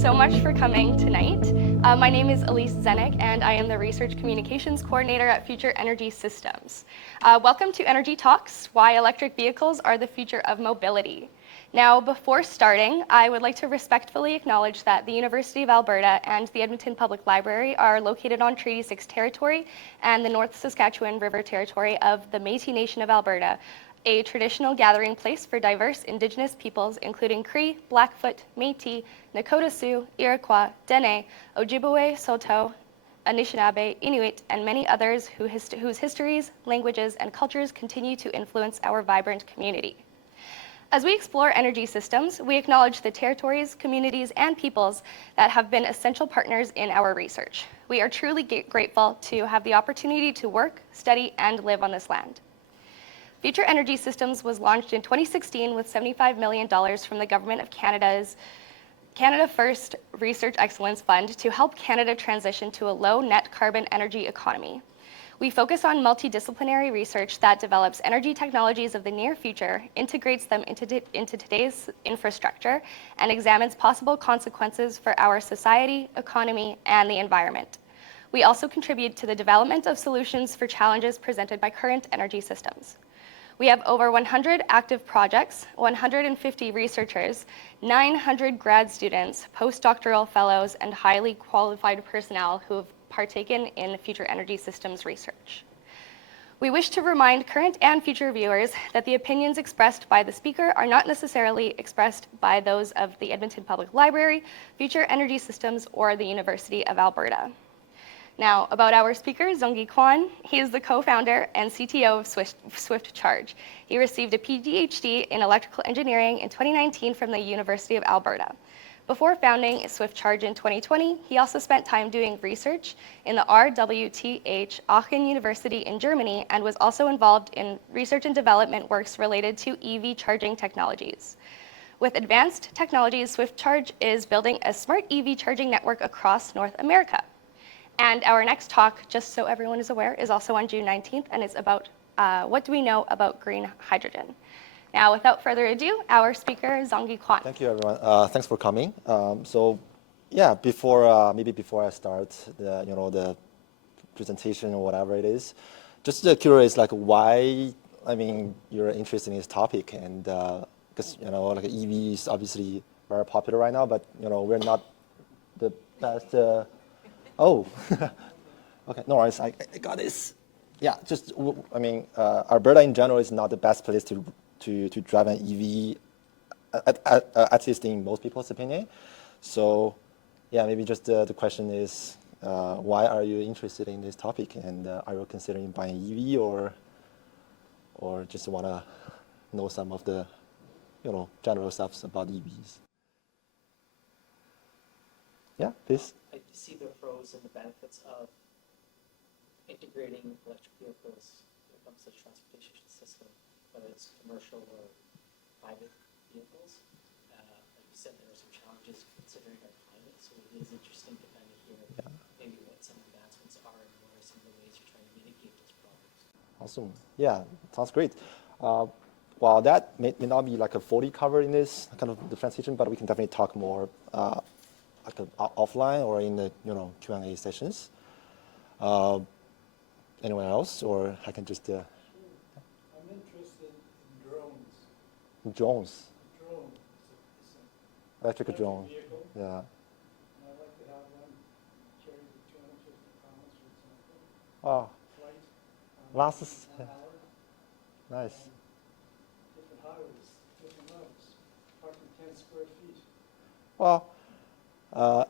so much for coming tonight. My name is Elise Zenek, and I am the Research Communications Coordinator at Future Energy Systems. Welcome to Energy Talks, Why Electric Vehicles Are the Future of Mobility. Now, before starting, I would like to respectfully acknowledge that the University of Alberta and the Edmonton Public Library are located on Treaty 6 territory and the North Saskatchewan River territory of the Métis Nation of Alberta, a traditional gathering place for diverse Indigenous peoples, including Cree, Blackfoot, Métis, Nakota Sioux, Iroquois, Dene, Ojibwe, Saulteaux, Anishinaabe, Inuit, and many others whose histories, languages, and cultures continue to influence our vibrant community. As we explore energy systems, we acknowledge the territories, communities, and peoples that have been essential partners in our research. We are truly grateful to have the opportunity to work, study, and live on this land. Future Energy Systems was launched in 2016 with $75 million from the Government of Canada's Canada First Research Excellence Fund to help Canada transition to a low net carbon energy economy. We focus on multidisciplinary research that develops energy technologies of the near future, integrates them into today's infrastructure, and examines possible consequences for our society, economy, and the environment. We also contribute to the development of solutions for challenges presented by current energy systems. We have over 100 active projects, 150 researchers, 900 grad students, postdoctoral fellows, and highly qualified personnel who have partaken in future energy systems research. We wish to remind current and future viewers that the opinions expressed by the speaker are not necessarily expressed by those of the Edmonton Public Library, Future Energy Systems, or the University of Alberta. Now, about our speaker, Zhongyi Quan. He is the co-founder and CTO of Swift Charge. He received a PhD in electrical engineering in 2019 from the University of Alberta. Before founding Swift Charge in 2020, he also spent time doing research in the RWTH Aachen University in Germany and was also involved in research and development works related to EV charging technologies. With advanced technologies, Swift Charge is building a smart EV charging network across North America. And our next talk, just so everyone is aware, is also on June 19th, and it's about what do we know about green hydrogen. Now, without further ado, our speaker, Zhongyi Quan. Thank you, everyone. Thanks for coming. Before I start the presentation or whatever it is, just curious, like why you're interested in this topic, and because like EV is obviously very popular right now, but we're not the best. Oh, okay, no worries. I got this. Yeah, just Alberta in general is not the best place to drive an EV, at least in most people's opinion. So, yeah, maybe just the question is, why are you interested in this topic, and are you considering buying EV or just want to know some of the general stuff about EVs? Yeah, please. I see the pros and the benefits of integrating electric vehicles when it comes to the transportation system, whether it's commercial or private vehicles. Like you said, there are some challenges considering our climate, so it is interesting to kind of hear maybe what some advancements are and what are some of the ways you're trying to mitigate those problems. Awesome. Yeah, sounds great. While that may not be like a fully covered in this kind of the transition, but we can definitely talk more offline or in the Q&A sessions. Anyone else, or I can just. Sure. I'm interested in drones. Drones. Drone. It's Electric drone. Vehicle. Yeah. And I'd like to have one carry 250 pounds, for example. Oh, Flight. Lasts. 1 hour. Nice. Different highways, different levels. Parking 10 square feet. Well,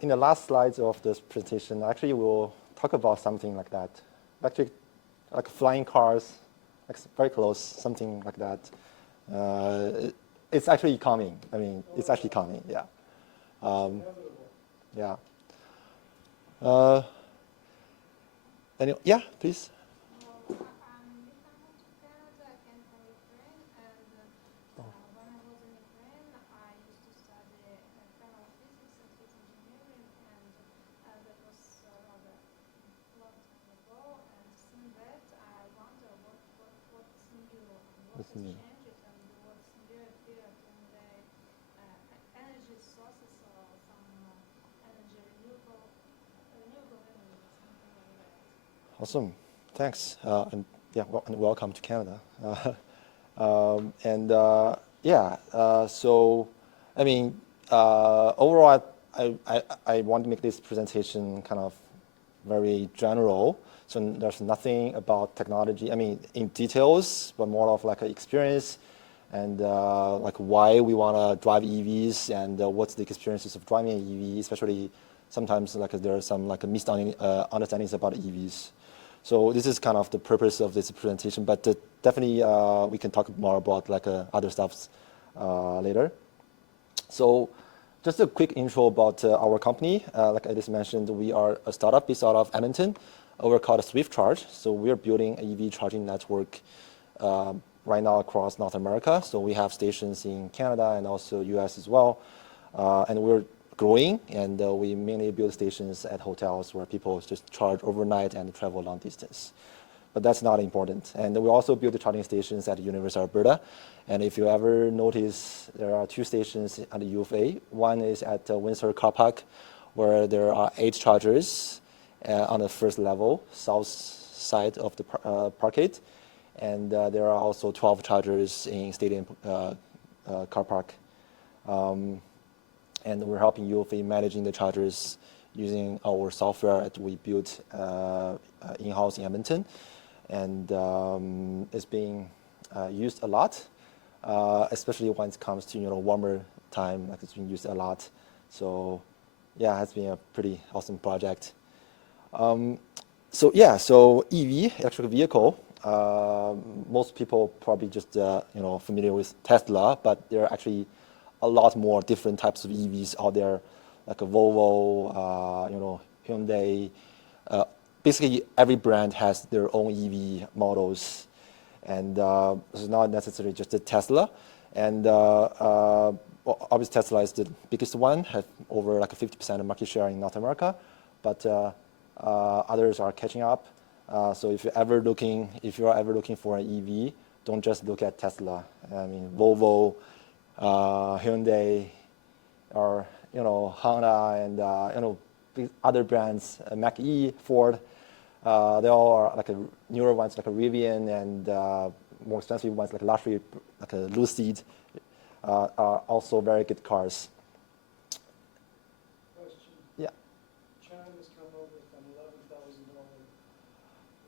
in the last slides of this presentation, actually we'll talk about something like that. Actually, like flying cars, like very close, something like that. It's actually coming. It's actually coming. Yeah. Yeah. Yeah, please. What's new? Changes and what's new appeared in the energy sources or some Awesome. Thanks. And yeah, and welcome to Canada. So, I mean, overall, I want to make this presentation kind of very general. So there's nothing about technology, I mean, in details, but more of like an experience and like why we want to drive EVs and what's the experiences of driving an EV, especially sometimes like there are some like misunderstandings about EVs. So this is kind of the purpose of this presentation, but definitely we can talk more about like other stuffs later. So just a quick intro about our company. Like I just mentioned, we are a startup based out of Edmonton. We're called Swift Charge. So we're building an EV charging network right now across North America. So we have stations in Canada and also US as well. And we're growing, and we mainly build stations at hotels where people just charge overnight and travel long distance. But that's not important. And we also build the charging stations at the University of Alberta. And if you ever notice, there are 2 stations at the U of A. One is at the Windsor Car Park, where there are 8 chargers on the first level, south side of the parkade. And there are also 12 chargers in Stadium Car Park. And we're helping U of A managing the chargers using our software that we built in-house in Edmonton. And it's being used a lot, especially when it comes to warmer time. Like it's being used a lot. So yeah, it's been a pretty awesome project. So EV, electric vehicle. Most people probably just familiar with Tesla, but there are actually a lot more different types of EVs out there, like a Volvo, Hyundai. Basically, every brand has their own EV models, and it's not necessarily just a Tesla. And obviously, Tesla is the biggest one, has over like a 50% of market share in North America, but others are catching up. So if you are ever looking for an EV, don't just look at Tesla. I mean, Volvo, Hyundai, or Honda, and other brands, Mach-E, Ford. They all are like newer ones, like a Rivian, and more expensive ones like luxury, like a Lucid, are also very good cars. Question. Yeah. China's come up with an $11,000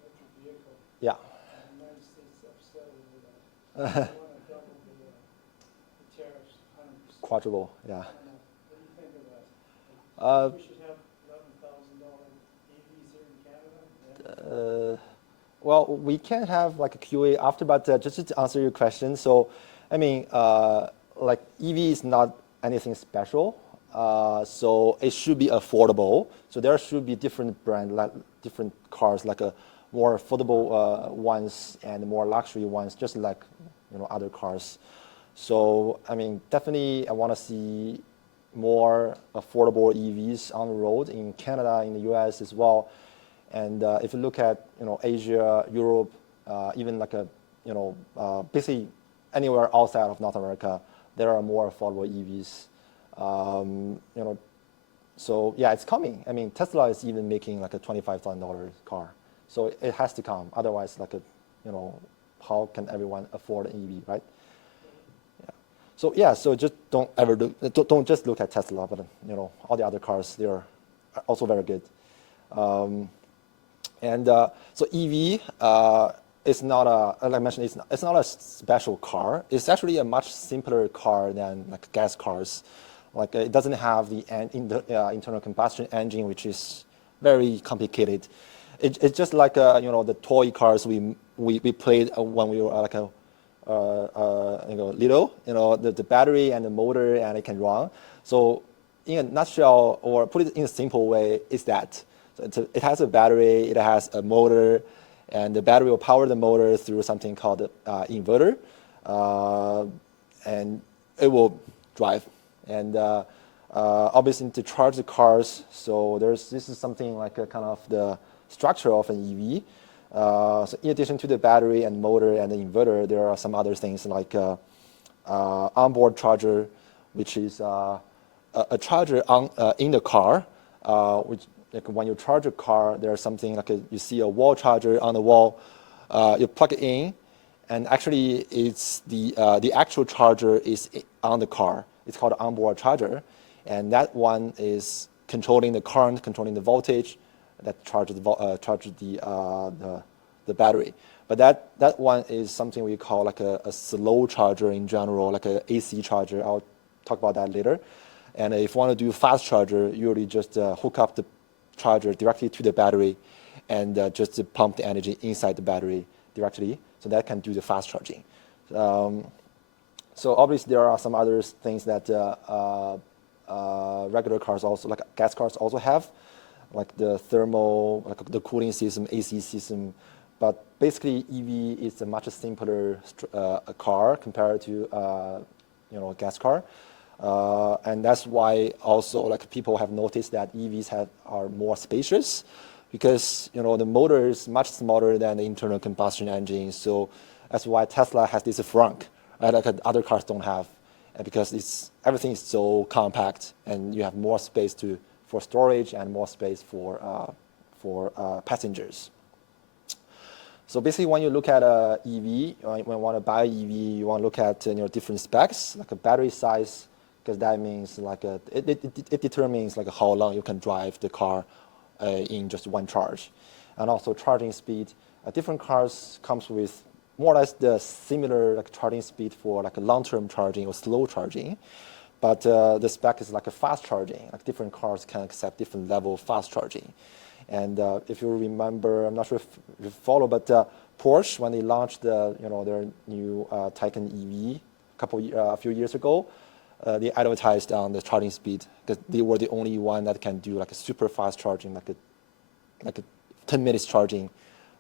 electric vehicle. Yeah. And the United States is upset over that. They want to double the tariffs, 100%. Quadruple, yeah. I don't know. What do you think of that? We should have $11,000 EVs here in Canada? Well, we can have like a QA after, but just to answer your question, so I mean, like EV is not anything special, so it should be affordable. So there should be different different cars, like a more affordable ones and more luxury ones, just like other cars. So I mean, definitely, I want to see more affordable EVs on the road in Canada, in the US as well. And if you look at Asia, Europe, even like basically anywhere outside of North America, there are more affordable EVs. So yeah, it's coming. I mean, Tesla is even making like a $25,000 car, so it has to come. Otherwise, like how can everyone afford an EV, right? So just don't just look at Tesla, but all the other cars, they are also very good. So EV is not like I mentioned, it's not a special car. It's actually a much simpler car than like gas cars. Like it doesn't have the internal combustion engine, which is very complicated. It's just like the toy cars we played when we were like little. The battery and the motor, and it can run. So in a nutshell, or put it in a simple way, is that so it has a battery, it has a motor, and the battery will power the motor through something called inverter, and it will drive. And obviously to charge the cars, so this is something like a kind of the structure of an EV. So in addition to the battery and motor and the inverter, there are some other things like onboard charger, which is a charger in the car which like when you charge a car, there's something like you see a wall charger on the wall, you plug it in, and actually it's the actual charger is on the car. It's called an onboard charger, and that one is controlling the current, controlling the voltage that charges the battery. But that one is something we call like a slow charger in general, like an AC charger. I'll talk about that later. And if you want to do fast charger, you usually just hook up the charger directly to the battery and just pump the energy inside the battery directly. So that can do the fast charging. So obviously there are some other things that regular cars also, like gas cars also have, like the thermal, like the cooling system, AC system. But basically EV is a much simpler car compared to a gas car. And that's why also like people have noticed that EVs are more spacious, because the motor is much smaller than the internal combustion engine. So that's why Tesla has this frunk, right, like other cars don't have, because everything is so compact, and you have more space for storage and more space for passengers. So basically, when you look at a EV, when you want to buy EV, you want to look at different specs, like a battery size, because that means like it determines like how long you can drive the car in just one charge, and also charging speed. Different cars comes with more or less the similar like charging speed for like a long-term charging or slow charging, but the spec is like a fast charging. Like different cars can accept different level of fast charging. And if you remember, I'm not sure if you follow, but Porsche, when they launched their new Taycan EV a few years ago, they advertised on the charging speed, because they were the only one that can do like a super fast charging, like a 10 minutes charging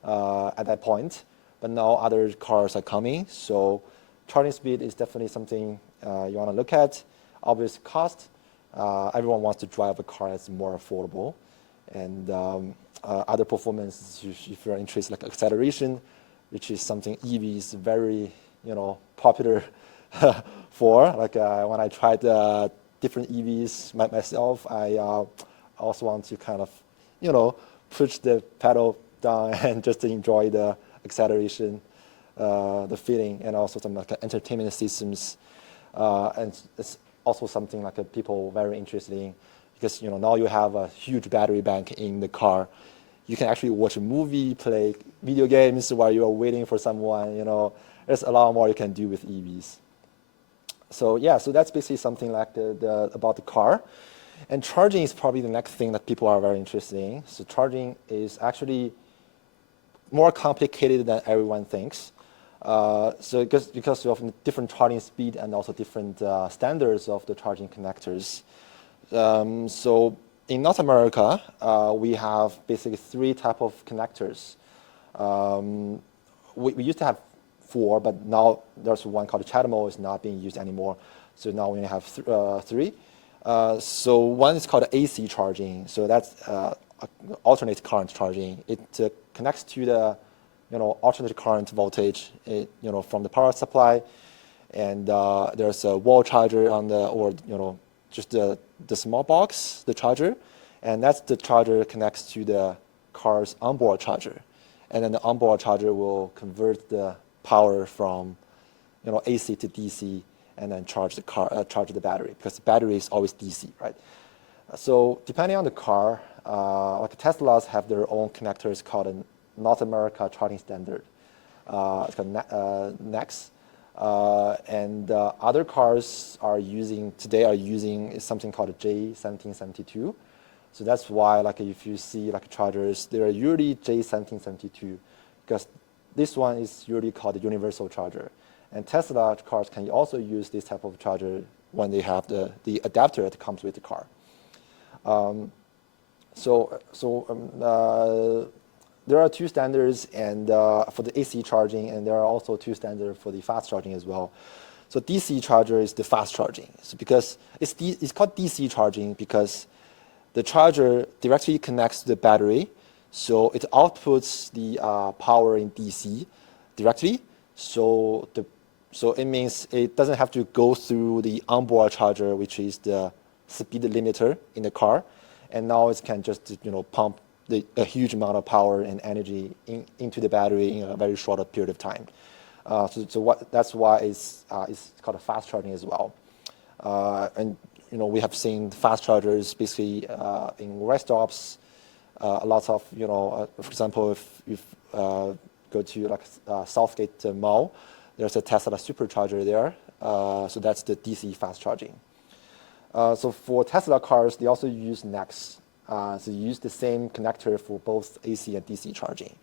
at that point. But now other cars are coming, so charging speed is definitely something you want to look at. Obvious cost, everyone wants to drive a car that's more affordable. And other performance, if you're interested, like acceleration, which is something EV is very, popular for. Like when I tried different EVs myself, I also want to kind of, push the pedal down and just enjoy the acceleration, the feeling, and also some like entertainment systems. And it's also something like people very interested in. Because now you have a huge battery bank in the car. You can actually watch a movie, play video games while you are waiting for someone. There's a lot more you can do with EVs. So yeah, so that's basically something like about the car. And charging is probably the next thing that people are very interested in. So charging is actually more complicated than everyone thinks. So because of different charging speed and also different standards of the charging connectors. So in North America, we have basically 3 types of connectors. We used to have 4, but now there's one called CHAdeMO is not being used anymore. So now we have 3. So one is called AC charging. So that's alternate current charging. It connects to the alternate current voltage from the power supply, and there's a wall charger on just the small box, the charger, and that's the charger connects to the car's onboard charger, and then the onboard charger will convert the power from AC to DC, and then charge the battery, because the battery is always DC, right? So depending on the car, like Teslas have their own connectors called a North America charging standard. It's called NACS. And other cars are using something called a J1772. So that's why, like, if you see like chargers, they are usually J1772, because this one is usually called the universal charger. And Tesla cars can also use this type of charger when they have the adapter that comes with the car. There are 2 standards and for the AC charging, and there are also 2 standards for the fast charging as well. So DC charger is the fast charging. So because it's called DC charging because the charger directly connects to the battery, so it outputs the power in DC directly. So it means it doesn't have to go through the onboard charger, which is the speed limiter in the car. and now it can just pump a huge amount of power and energy into the battery in a very short period of time. That's why it's called a fast charging as well. And we have seen fast chargers basically in rest stops. Lots of for example, if you go to like Southgate Mall, there's a Tesla supercharger there. So that's the DC fast charging. So for Tesla cars, they also use NACS. So you use the same connector for both AC and DC charging.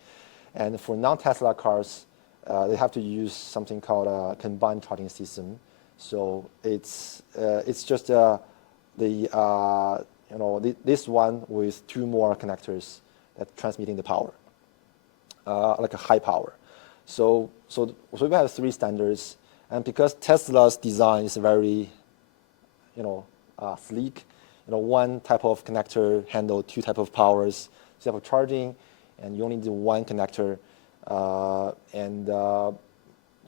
And for non-Tesla cars, they have to use something called a combined charging system. So it's just this one with two more connectors that transmitting the power, like a high power. So we have three standards, and because Tesla's design is very sleek, one type of connector handle two type of powers, two type of charging, and you only need one connector.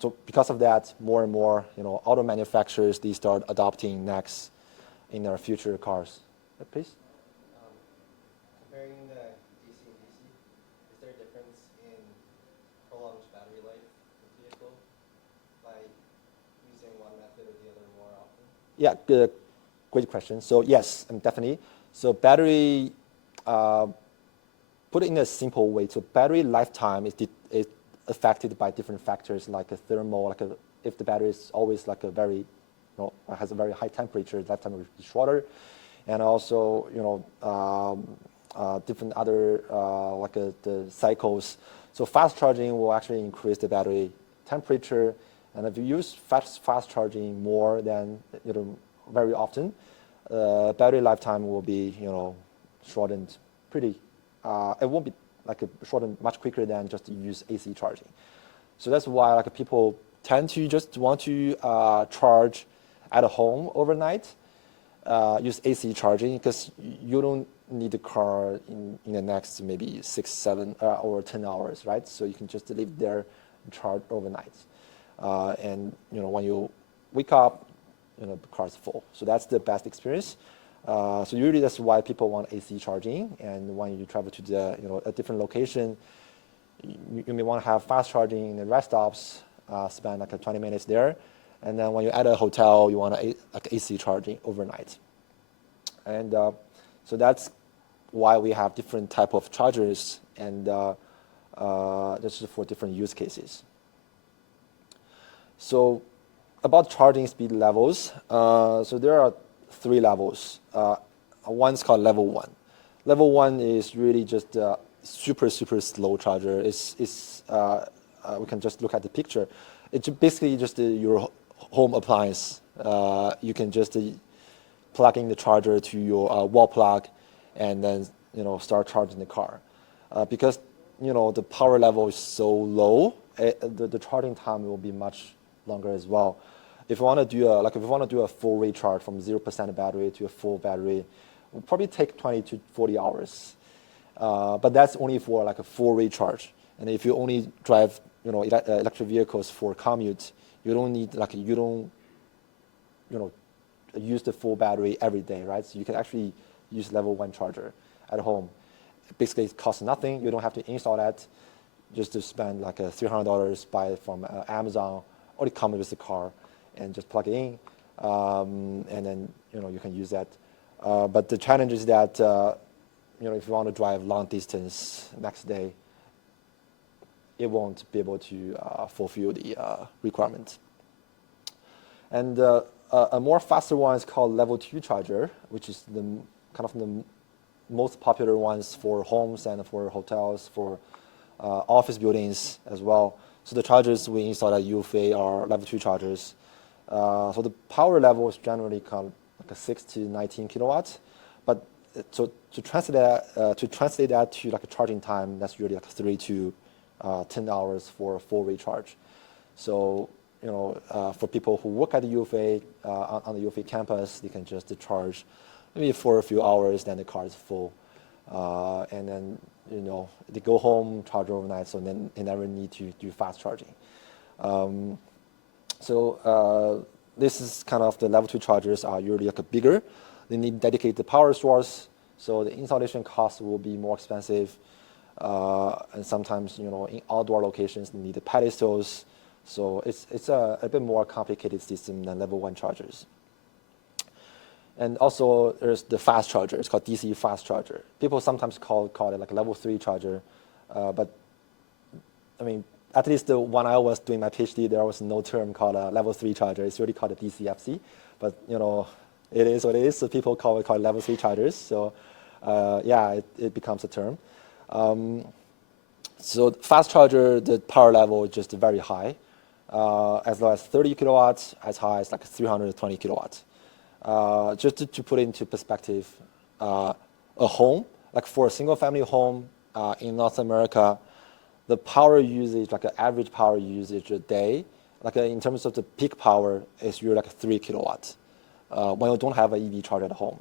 So because of that, more and more, auto manufacturers, they start adopting NACS in their future cars. Please? Comparing the DC and DC, is there a difference in prolonged battery life of the vehicle by using one method or the other more often? Yeah, great question. So yes, definitely. So battery, put it in a simple way, so battery lifetime is affected by different factors like a thermal, if the battery is always like a very, has a very high temperature, lifetime will be shorter. And also, different other, the cycles. So fast charging will actually increase the battery temperature. And if you use fast charging more than, very often, battery lifetime will be, shortened pretty, it won't be shortened much quicker than just to use AC charging. So that's why people tend to just want to charge at home overnight, use AC charging, because you don't need the car in the next maybe 6, 7, or 10 hours, right? So you can just leave there and charge overnight. And when you wake up, the car's full. So that's the best experience. So usually that's why people want AC charging. And when you travel to a different location, you may want to have fast charging in the rest stops, spend 20 minutes there. And then when you're at a hotel, you want AC charging overnight. And so that's why we have different type of chargers, and this is for different use cases. So about charging speed levels, so there are 3 levels. One's called level 1. Level 1 is really just a super slow charger. We can just look at the picture. It's basically just your home appliance. You can just plug in the charger to your wall plug, and then start charging the car. Because the power level is so low, the charging time will be much longer as well. If you want to do a full recharge from 0% battery to a full battery, it will probably take 20 to 40 hours. But that's only for a full recharge. And if you only drive electric vehicles for commute, you don't need use the full battery every day, right? So you can actually use level 1 charger at home. Basically, it costs nothing. You don't have to install that. Just to spend $300, buy it from Amazon, or it comes with the car, and just plug it in, and then you can use that. But the challenge is that if you want to drive long distance next day, it won't be able to fulfill the requirement. And a more faster one is called level 2 charger, which is the most popular ones for homes and for hotels, for office buildings as well. So the chargers we install at UFA are level 2 chargers. So the power level is generally 6 to 19 kilowatts. But so to translate that to a charging time, that's really 3 to 10 hours for a full recharge. So for people who work at the UFA, on the UFA campus, they can just charge maybe for a few hours, then the car is full. And then, they go home, charge overnight, so then they never need to do fast charging. This is the level 2 chargers are usually bigger. They need dedicated power source. So the installation cost will be more expensive, and sometimes in outdoor locations you need the pedestals. So it's a bit more complicated system than level 1 chargers. And also there's the fast charger. It's called DC fast charger. People sometimes call it like a level 3 charger, but I mean, at least when I was doing my PhD, there was no term called a level 3 charger. It's really called a DCFC, but it is what it is. So people call it level 3 chargers. So yeah, it becomes a term. So fast charger, the power level is just very high, as low as 30 kilowatts, as high as like 320 kilowatts. Just to put it into perspective, a home, like for a single family home in North America, the power usage, like an average power usage a day, like in terms of the peak power, is really like 3 kilowatts when you don't have an EV charger at home.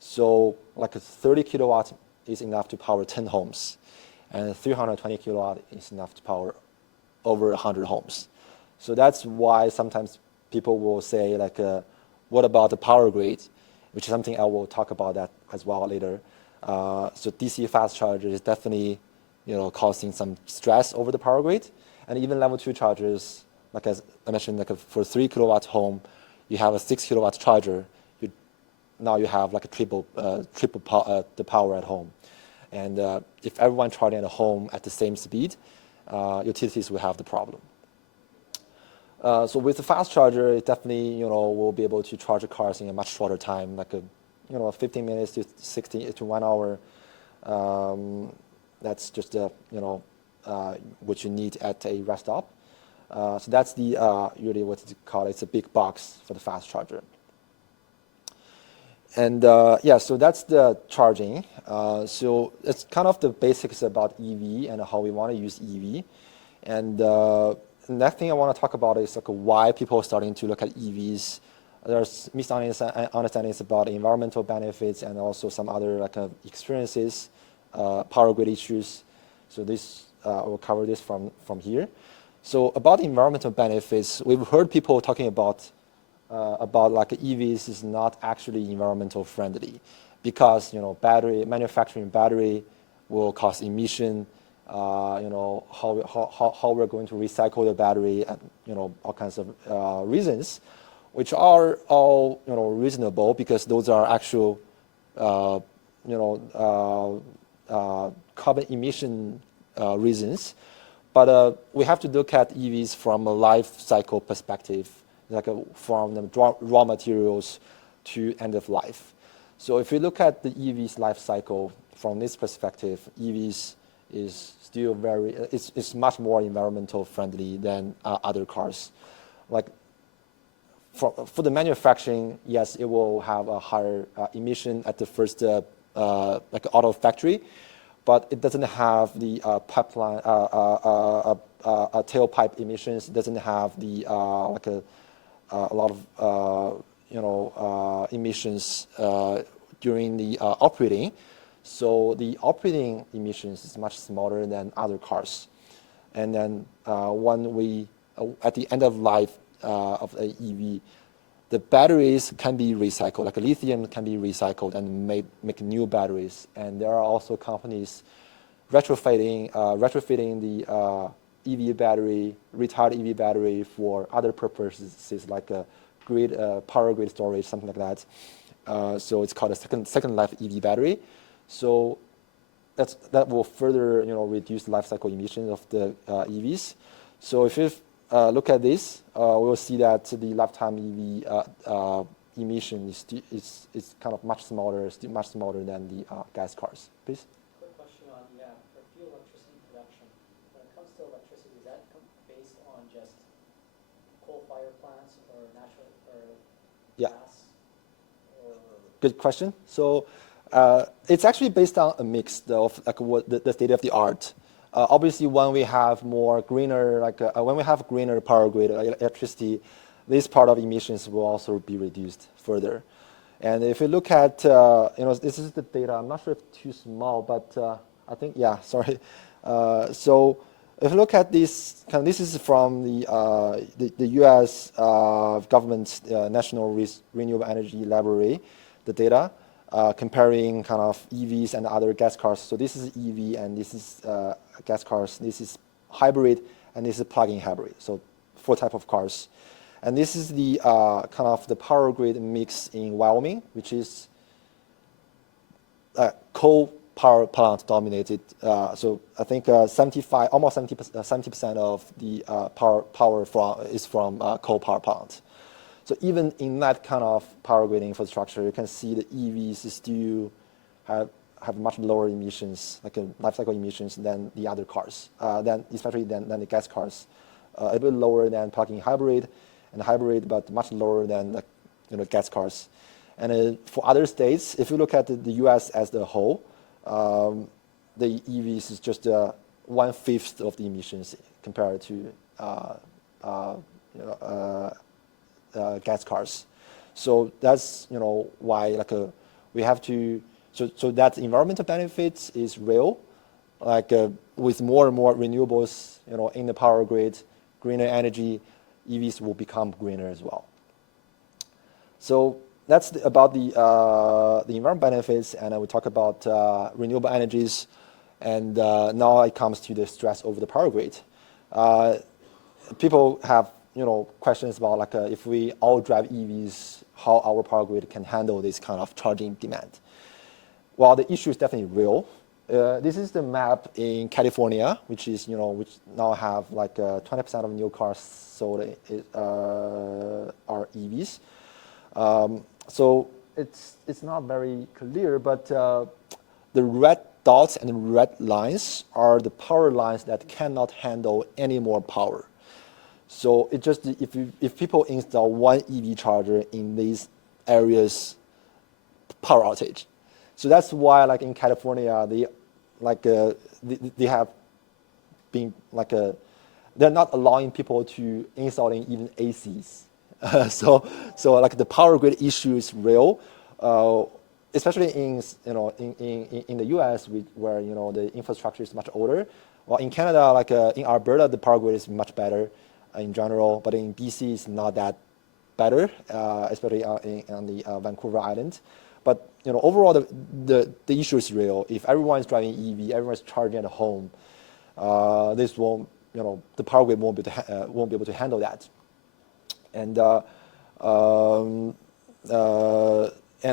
So like 30 kilowatts is enough to power 10 homes, and 320 kilowatt is enough to power over 100 homes. So that's why sometimes people will say like, what about the power grid, which is something I will talk about that as well later. So DC fast charger is definitely causing some stress over the power grid, and even level 2 chargers, like as I mentioned, like for a 3 kilowatt home, you have a 6 kilowatt charger. Now you have like a triple the power at home, and if everyone charging at home at the same speed, utilities will have the problem. So with the fast charger, it definitely will be able to charge the cars in a much shorter time, like 15 minutes to 60 to 1 hour. That's just what you need at a rest stop. So that's the really what it's called. It's a big box for the fast charger. And yeah, so that's the charging. So it's kind of the basics about EV and how we want to use EV. And the next thing I want to talk about is like why people are starting to look at EVs. There's misunderstandings about environmental benefits and also some other like experiences, power grid issues. So this we'll cover this from here. So about the environmental benefits, we've heard people talking about like EVs is not actually environmental friendly because manufacturing battery will cause emission. How we're going to recycle the battery, and all kinds of reasons, which are all reasonable because those are actual carbon emission reasons. But we have to look at EVs from a life cycle perspective, like from the raw materials to end of life. So if we look at the EV's life cycle from this perspective, EVs is still it's much more environmental friendly than other cars. Like for the manufacturing, yes, it will have a higher emission at the first like auto factory, but it doesn't have the pipeline tailpipe emissions. It doesn't have the like a lot of emissions during the operating. So the operating emissions is much smaller than other cars. And then when we, at the end of life of an EV, the batteries can be recycled, like lithium can be recycled and make new batteries. And there are also companies retrofitting the EV battery, retired EV battery for other purposes like a grid, power grid storage, something like that. So it's called a second life EV battery. So that will further reduce the life cycle emissions of the EVs. So if you look at this, we'll see that the lifetime EV emission is kind of much smaller than the gas cars. Please. Quick question on for fuel electricity production. When it comes to electricity, is that based on just coal-fired plants or natural or Yeah. gas? Or Good question. So it's actually based on a mix of like what the state of the art. Obviously, when we have when we have greener power grid electricity, this part of emissions will also be reduced further. And if you look at this is the data. I'm not sure if it's too small, but I think sorry. So if you look at this, this is from the U.S. government's National Renewable Energy Library, the data. comparing kind of EVs and other gas cars. So this is EV and this is gas cars. This is hybrid and this is plug-in hybrid. So 4 types of cars. And this is the kind of the power grid mix in Wyoming, which is coal power plant dominated. So I think 75, almost 70% of the power is from coal power plant. So even in that kind of power grid infrastructure, you can see the EVs still have much lower emissions, like life cycle emissions than the other cars, especially than the gas cars. A bit lower than plug-in hybrid, but much lower than gas cars. And for other states, if you look at the U.S. as the whole, the EVs is just 1/5 of the emissions compared to gas cars. So that's why we have to. So that environmental benefits is real. With more and more renewables, in the power grid, greener energy, EVs will become greener as well. So that's about the environmental benefits, and we talk about renewable energies, and now it comes to the stress over the power grid. People have questions about if we all drive EVs, how our power grid can handle this kind of charging demand. Well, the issue is definitely real. This is the map in California, which now have 20% of new cars sold are EVs. So it's not very clear, but the red dots and the red lines are the power lines that cannot handle any more power. So it just if people install one EV charger in these areas, power outage. So that's why in California they have been they're not allowing people to installing even ACs. So the power grid issue is real, especially in the U.S. where the infrastructure is much older. Well, in Canada, in Alberta, the power grid is much better in general, but in BC it's not that better, especially on the Vancouver Island. But overall, the issue is real. If everyone is driving EV, everyone's charging at home, this won't the power grid won't be able to handle that. And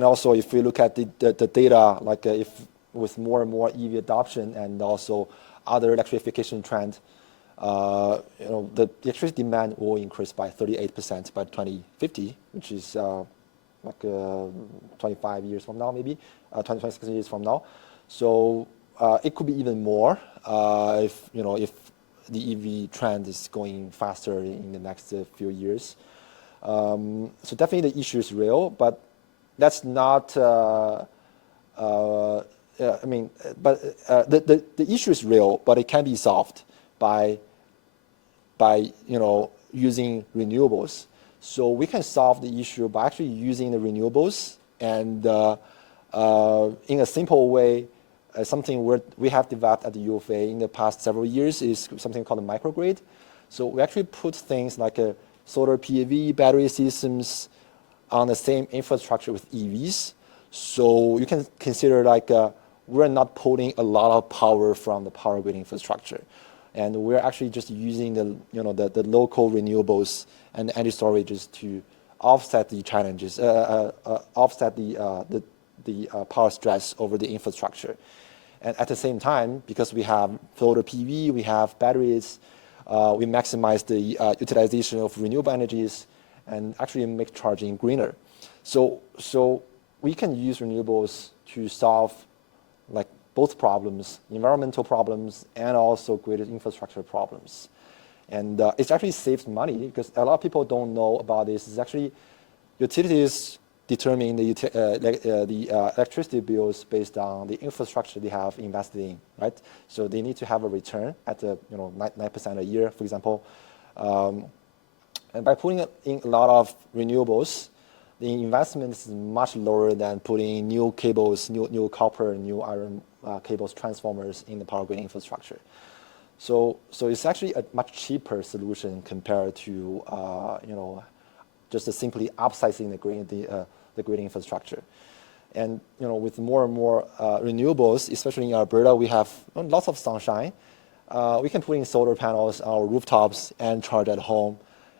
also, if we look at the data, if with more and more EV adoption and also other electrification trend, the electricity demand will increase by 38% by 2050, which is 25 years from now, maybe 26 years from now. So it could be even more if the EV trend is going faster in the next few years. So definitely the issue is real, but that's not. The issue is real, but it can be solved by using renewables. So we can solve the issue by actually using the renewables, and in a simple way, something we have developed at the U of A in the past several years is something called a microgrid. So we actually put things like a solar PV, battery systems on the same infrastructure with EVs. So you can consider we're not pulling a lot of power from the power grid infrastructure, and we're actually just using the local renewables and the energy storages to offset the challenges, offset the power stress over the infrastructure. And at the same time, because we have solar PV, we have batteries, we maximize the utilization of renewable energies and actually make charging greener. So we can use renewables to solve both problems, environmental problems and also grid infrastructure problems. And it actually saves money because a lot of people don't know about this. It's actually utilities determine the electricity bills based on the infrastructure they have invested in, right? So they need to have a return at 9% a year, for example. And by putting in a lot of renewables, the investment is much lower than putting new cables, new copper, new iron cables, transformers in the power grid infrastructure. So it's actually a much cheaper solution compared to just simply upsizing the grid infrastructure. And with more and more renewables, especially in Alberta, we have lots of sunshine. We can put in solar panels on our rooftops and charge at home,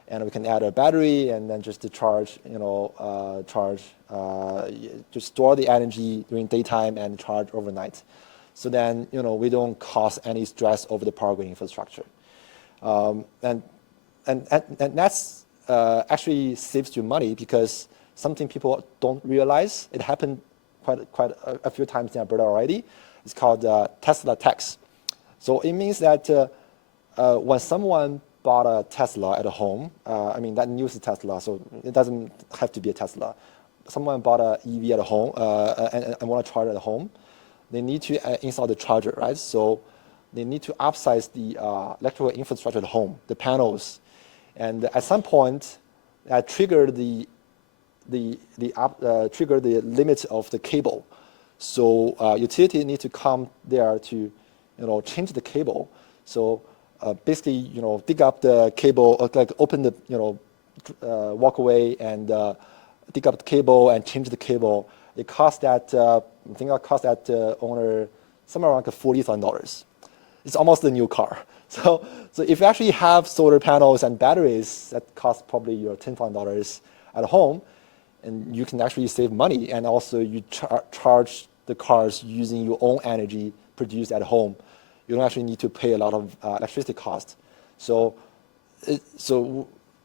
and we can add a battery and then just to charge, to store the energy during daytime and charge overnight. So then, we don't cause any stress over the power grid infrastructure. And that's actually saves you money, because something people don't realize, it happened quite a few times in Alberta already. It's called Tesla NACS. So it means that when someone bought a Tesla at home, that news is Tesla, so it doesn't have to be a Tesla. Someone bought an EV at home and want to charge at home, they need to install the charger, right? So they need to upsize the electrical infrastructure at home, the panels, and at some point, that triggered the limit of the cable. So utility need to come there to, change the cable. So basically, dig up the cable, like open the, walkway and dig up the cable and change the cable. It cost that, I think that cost that owner somewhere around $40,000. It's almost a new car. So if you actually have solar panels and batteries, that cost probably your $10,000 at home, and you can actually save money, and also you charge the cars using your own energy produced at home. You don't actually need to pay a lot of electricity cost. So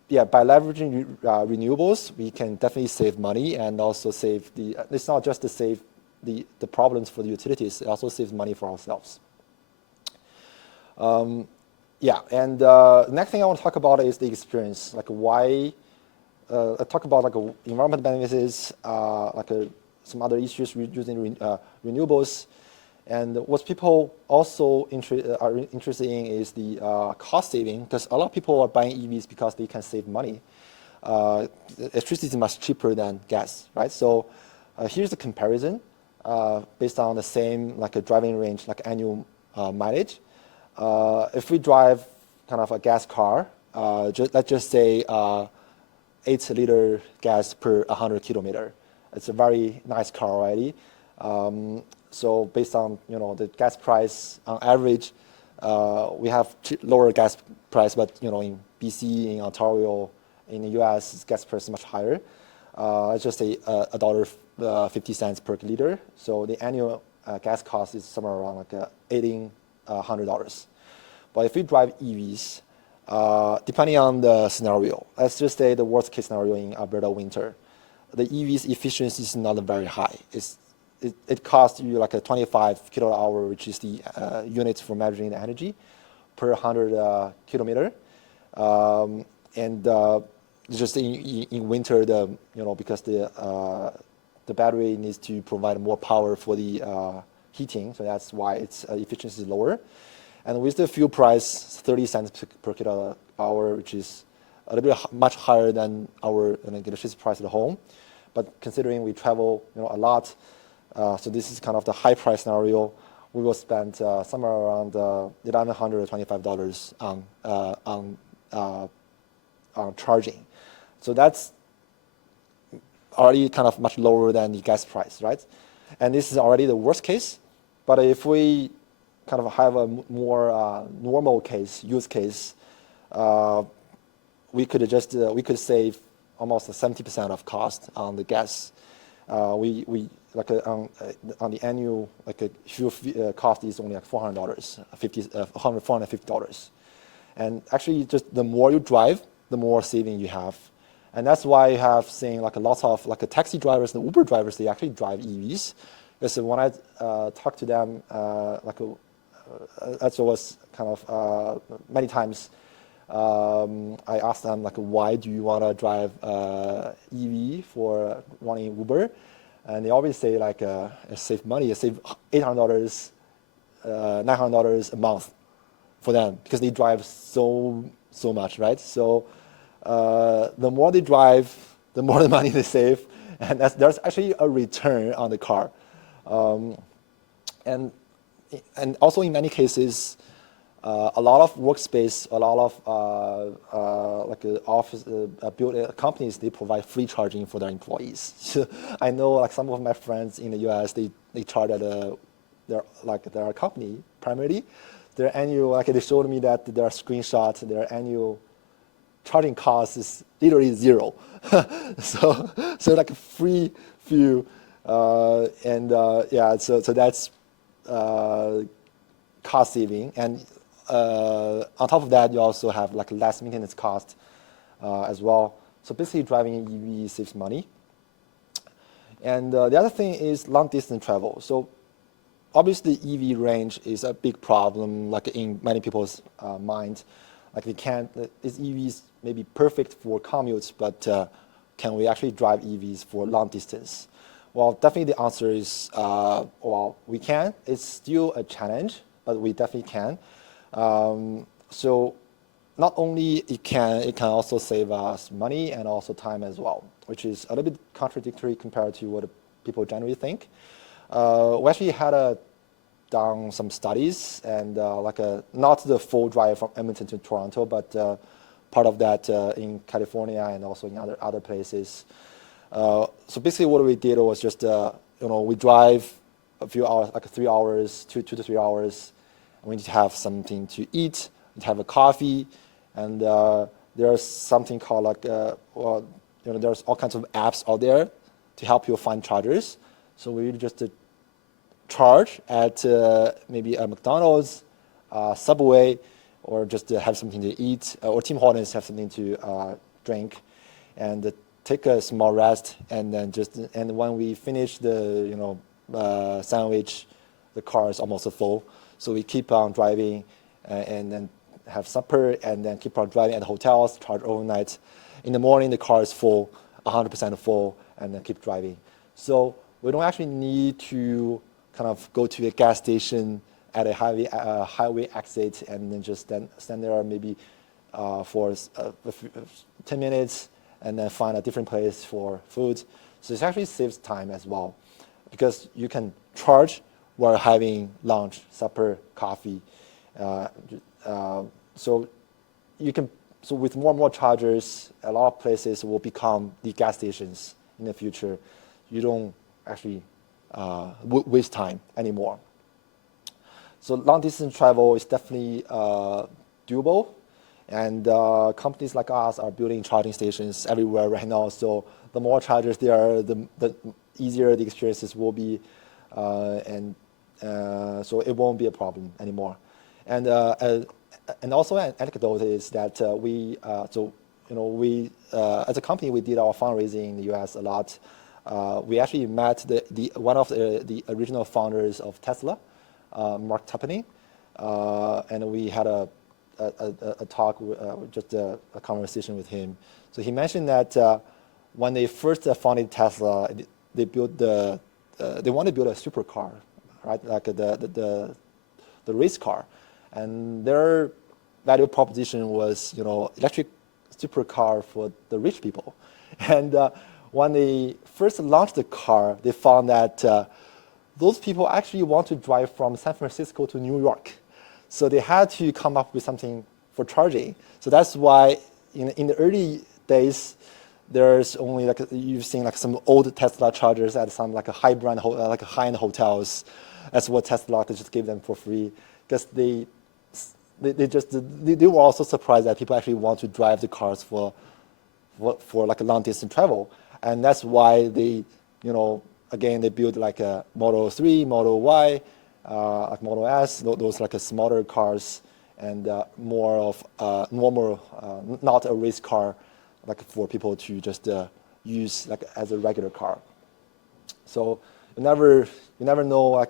yeah, by leveraging renewables, we can definitely save money, and also save it's not just to save the problems for the utilities, it also saves money for ourselves. Yeah, and the next thing I want to talk about is the experience, like why, I talk about like environmental benefits, some other issues using renewables. And what people also are interested in is the cost saving, because a lot of people are buying EVs because they can save money. Electricity is much cheaper than gas, right? So here's the comparison based on the same like a driving range, like annual mileage. If we drive kind of a gas car, let's just say 8-liter gas per 100 kilometer. It's a very nice car already. So based on the gas price on average, we have lower gas price, but in BC, in Ontario, in the US, gas price is much higher. Let's just say $1.50 per liter. So the annual gas cost is somewhere around like $1,800. But if we drive EVs, depending on the scenario, let's just say the worst case scenario in Alberta winter, the EV's efficiency is not very high. It costs you like a 25 kilowatt hour, which is the unit for measuring the energy per 100 kilometer. And just in winter, because the battery needs to provide more power for the heating, so that's why its efficiency is lower. And with the fuel price, 30 cents per kilowatt hour, which is a little bit much higher than our electricity price at home. But considering we travel a lot, so this is kind of the high price scenario, we will spend somewhere around $1,125 on charging. So that's already kind of much lower than the gas price, right? And this is already the worst case. But if we kind of have a more normal use case, we could save almost 70% of cost on the gas. We like on the annual fuel cost is only like $450. And actually, just the more you drive, the more saving you have. And that's why I have seen like a lot of taxi drivers and Uber drivers, they actually drive EVs. Because when I talk to them, as was kind of many times, I asked them why do you want to drive EV for running Uber? And they always say save money, save $800, $900 a month for them because they drive so much, right? So the more they drive, the more the money they save, and there's actually a return on the car. And also in many cases, a lot of workspace, a lot of office companies, they provide free charging for their employees. So I know like some of my friends in the US, they charge at their company primarily. Their annual, like they showed me that their screenshot, their annual charging cost is literally zero. so like a free fuel, yeah, so that's cost saving. And on top of that, you also have like less maintenance cost as well. So basically driving an EV saves money. And the other thing is long distance travel. So obviously EV range is a big problem, like in many people's mind. Like these EVs may be perfect for commutes, but can we actually drive EVs for long distance? Well, definitely the answer is, well, we can. It's still a challenge, but we definitely can. So not only it can also save us money and also time as well, which is a little bit contradictory compared to what people generally think. We actually had done some studies and not the full drive from Edmonton to Toronto, but part of that in California and also in other places. So basically what we did was just, we drive a few hours, like 3 hours, 2 to 3 hours, and we need to have something to eat, we need to have a coffee, and there's something called there's all kinds of apps out there to help you find chargers. So we just charge at maybe a McDonald's, Subway, or just have something to eat, or Tim Hortons have something to drink, and take a small rest, and then when we finish the sandwich, the car is almost full. So we keep on driving, and then have supper, and then keep on driving at hotels, charge overnight. In the morning, the car is full, 100% full, and then keep driving. So we don't actually need to kind of go to a gas station at a highway exit and then just stand there maybe for 10 minutes and then find a different place for food. So it actually saves time as well, because you can charge while having lunch, supper, coffee. So with more and more chargers, a lot of places will become the gas stations in the future. You don't actually waste time anymore. So long distance travel is definitely doable, and companies like us are building charging stations everywhere right now. So the more chargers there are, the easier the experiences will be, and so it won't be a problem anymore. And also an anecdote is that we as a company, we did our fundraising in the US a lot. We actually met one of the original founders of Tesla, Mark Tuppeny, and we had a talk, just a conversation with him. So he mentioned that when they first founded Tesla, they wanted to build a supercar, right? Like the race car, and their value proposition was electric supercar for the rich people. And when they first launched the car, they found that those people actually want to drive from San Francisco to New York. So they had to come up with something for charging. So that's why in the early days, there's only you've seen some old Tesla chargers at some high-end hotels. That's what Tesla just gave them for free, because they were also surprised that people actually want to drive the cars for a long distance travel. And that's why they, again, they built a Model 3, Model Y, Model S, those smaller cars, and more of normal, not a race car, for people to just use as a regular car. So you never know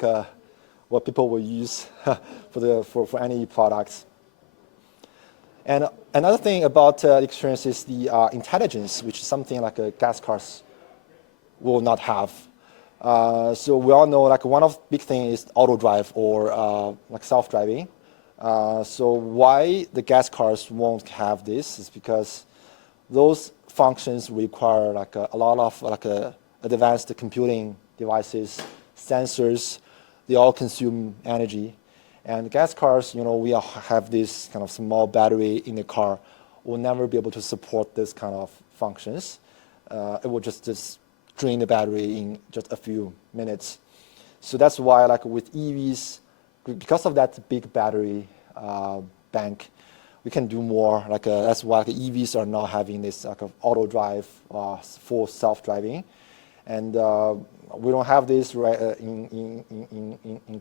what people will use for any products. And another thing about the experience is the intelligence, which is something gas cars will not have. So we all know one of the big things is auto drive or self-driving. So why the gas cars won't have this is because those functions require a lot of advanced computing devices, sensors. They all consume energy, And gas cars, we have this kind of small battery in the car, will never be able to support this kind of functions. It will just drain the battery in just a few minutes. So that's why, like with EVs, because of that big battery bank, we can do more. That's why the EVs are now having this auto drive, full self-driving, and we don't have this in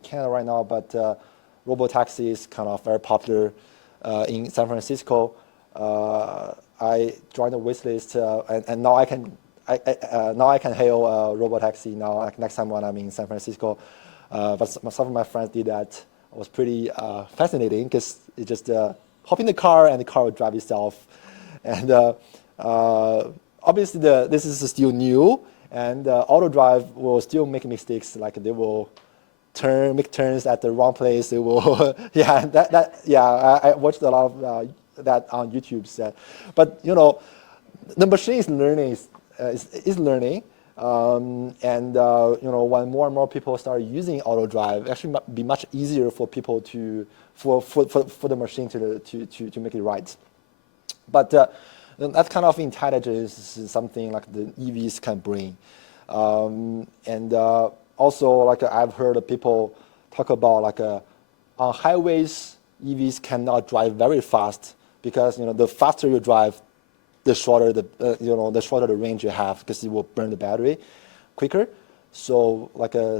Canada right now. But robotaxi is kind of very popular in San Francisco. I joined the wait list, and now I can hail a robotaxi now. Like next time when I'm in San Francisco, but some of my friends did that. It was pretty fascinating because it just hop in the car and the car will drive itself. And obviously this is still new, and auto drive will still make mistakes. Like they will make turns at the wrong place. They will, I watched a lot of that on YouTube. But the machine is learning. Is learning, when more and more people start using auto drive, it actually might be much easier for people for the machine to make it right. But that kind of intelligence is something like the EVs can bring, and also like I've heard people talk about on highways EVs cannot drive very fast because the faster you drive, the shorter the range you have, because it will burn the battery quicker. So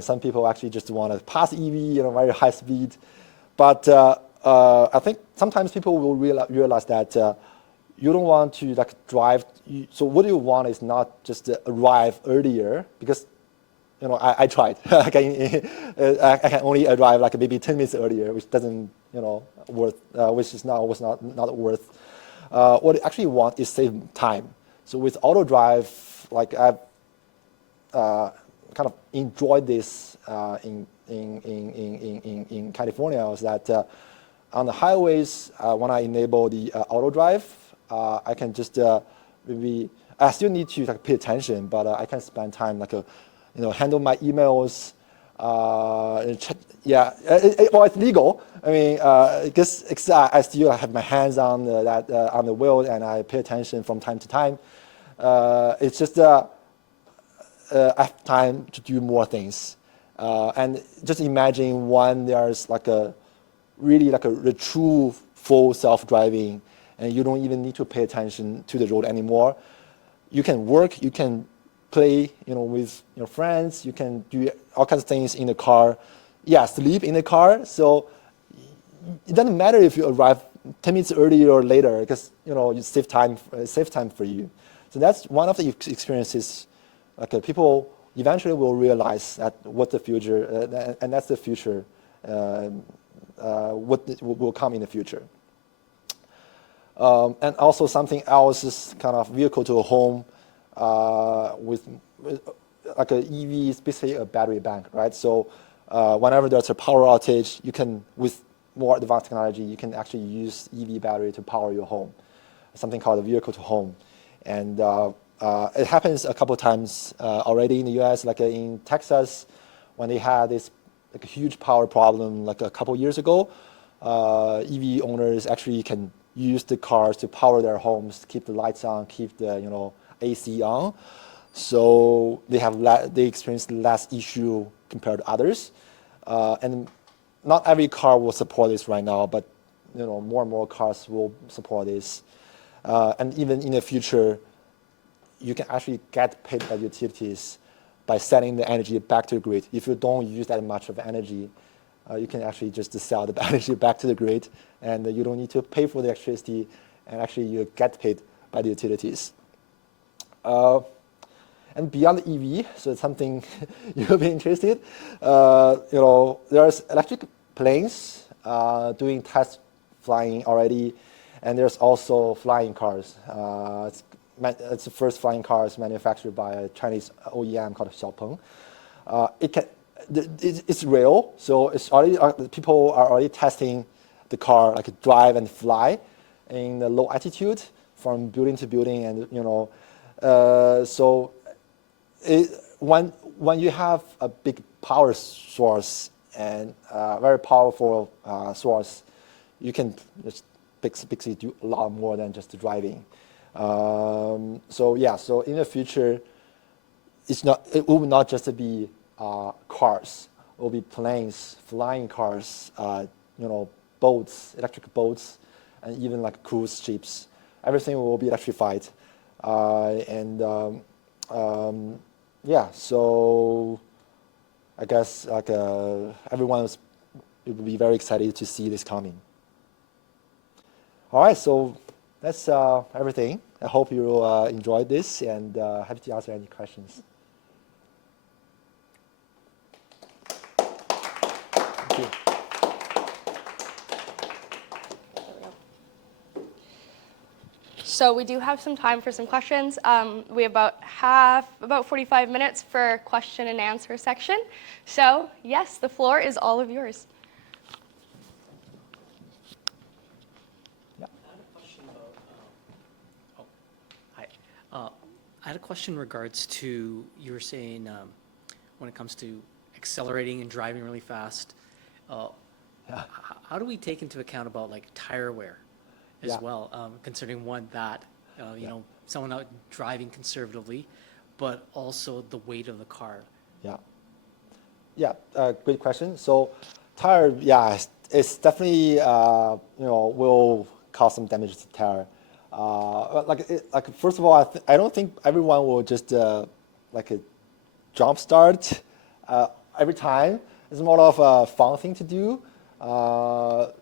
some people actually just want to pass EV, very high speed. But I think sometimes people will realize that you don't want to drive. So what you want is not just to arrive earlier, because I tried. I can only arrive maybe 10 minutes earlier, which doesn't was not worth. What I actually want is save time. So with auto drive, I've kind of enjoyed this in California, is that on the highways, when I enable the auto drive, I can just maybe, I still need to pay attention, but I can spend time handle my emails, check. Yeah, it's legal. I mean, because I still have my hands on on the wheel, and I pay attention from time to time. It's just I have time to do more things, and just imagine when there's really a true full self-driving, and you don't even need to pay attention to the road anymore. You can work, you can play, with your friends. You can do all kinds of things in the car. Yeah, sleep in the car. So it doesn't matter if you arrive 10 minutes earlier or later, because you save time for you. So that's one of the experiences. People eventually will realize that what the future, and that's the future. What will come in the future. And also something else is kind of vehicle to a home with an EV is basically a battery bank, right? So whenever there's a power outage, you can, with more advanced technology, you can actually use EV battery to power your home, something called a vehicle to home. And it happens a couple of times already in the US, in Texas, when they had this huge power problem a couple years ago. EV owners actually can use the cars to power their homes, keep the lights on, keep the AC on. So they experience less issue compared to others. And not every car will support this right now, but more and more cars will support this. And even in the future, you can actually get paid by utilities by selling the energy back to the grid. If you don't use that much of energy, you can actually just sell the energy back to the grid, and you don't need to pay for the electricity, and actually you get paid by the utilities. And beyond the EV, so it's something you'll be interested. There's electric planes doing test flying already, and there's also flying cars. It's the first flying cars manufactured by a Chinese OEM called Xiaopeng. It's real, so it's already people are already testing the car, drive and fly in the low altitude from building to building, and so when you have a big power source and very powerful source, you can just basically do a lot more than just driving. So yeah, so in the future, it will not just be cars. It will be planes, flying cars, boats, electric boats, and even like cruise ships. Everything will be electrified. Yeah, so I guess like everyone will be very excited to see this coming. All right, so that's everything. I hope you enjoyed this, and happy to answer any questions. Thank you. So we do have some time for some questions. We have about 45 minutes for question and answer section. So yes, the floor is all of yours. I had a question about, hi. I had a question in regards to, you were saying when it comes to accelerating and driving really fast, how do we take into account about like tire wear as well, considering one that, someone out driving conservatively, but also the weight of the car? Great question. So tire, it's definitely, will cause some damage to tire. First of all, I don't think everyone will just like a jump start every time. It's more of a fun thing to do. But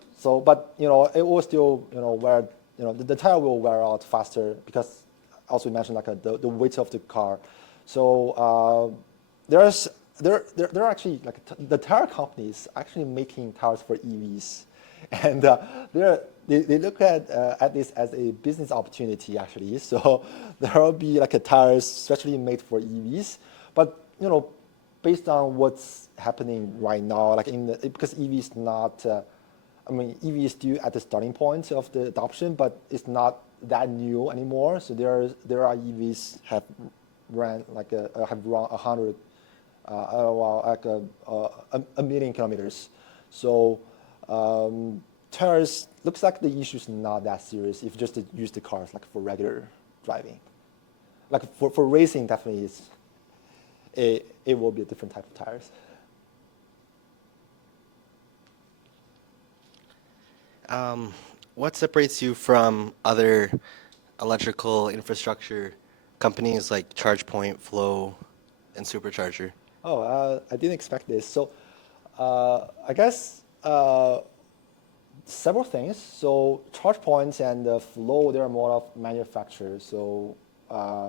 it will still, wear, the tire will wear out faster because, also you mentioned like the weight of the car. So there are actually like the tire companies actually making tires for EVs, and they look at this as a business opportunity actually. So there will be like a tires especially made for EVs, but based on what's happening right now, like because EV is not, EV is still at the starting point of the adoption, but it's not that new anymore. So there are EVs have run 100, a million kilometers. So tires looks like the issue is not that serious if you just use the cars like for regular driving. Like for racing, definitely it will be a different type of tires. What separates you from other electrical infrastructure companies like ChargePoint, Flow, and Supercharger? I didn't expect this. So I guess several things. So ChargePoint and Flow, they're more of manufacturers. So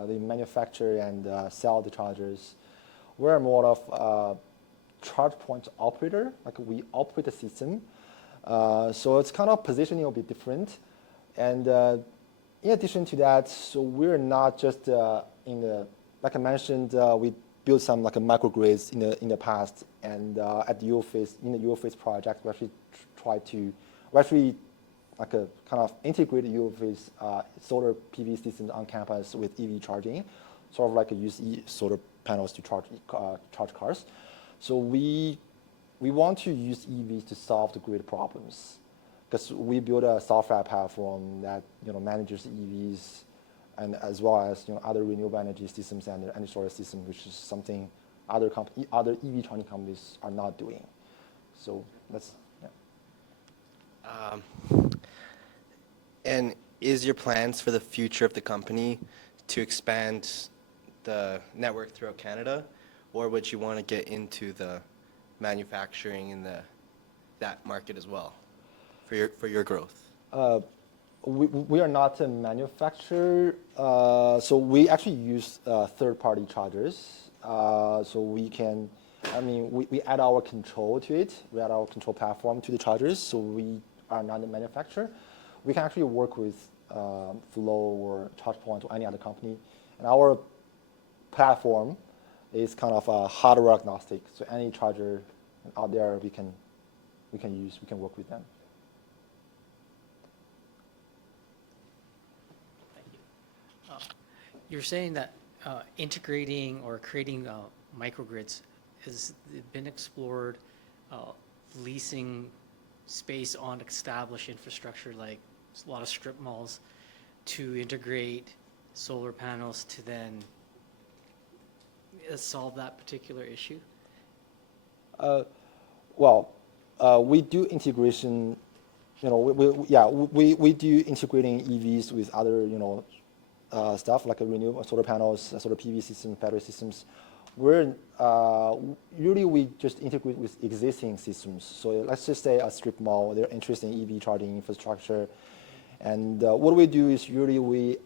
they manufacture and sell the chargers. We're more of ChargePoint operator, like we operate the system. So it's kind of positioning will be different. And in addition to that, so we're not just like I mentioned, we built some like a microgrids in the past, and at the UFACE project, we actually like a kind of integrate UFACE solar PV systems on campus with EV charging, sort of like use solar panels to charge cars. So we want to use EVs to solve the grid problems, because we build a software platform that manages EVs, and as well as other renewable energy systems and energy storage systems, which is something other EV charging companies are not doing. So that's And is your plans for the future of the company to expand the network throughout Canada, or would you want to get into the manufacturing in that market as well for your growth? We are not a manufacturer, so we actually use third-party chargers. So we can, we add our control to it. We add our control platform to the chargers. So we are not a manufacturer. We can actually work with Flow or ChargePoint or any other company, and our platform is kind of hardware agnostic. So any charger out there we can work with them. Thank you. You're saying that integrating or creating microgrids has been explored leasing space on established infrastructure like a lot of strip malls to integrate solar panels to then solve that particular issue? Well, we do integration. We do integrating EVs with other stuff like renewable solar panels, solar PV systems, battery systems. Usually we just integrate with existing systems. So let's just say a strip mall, they're interested in EV charging infrastructure. And what we do is usually we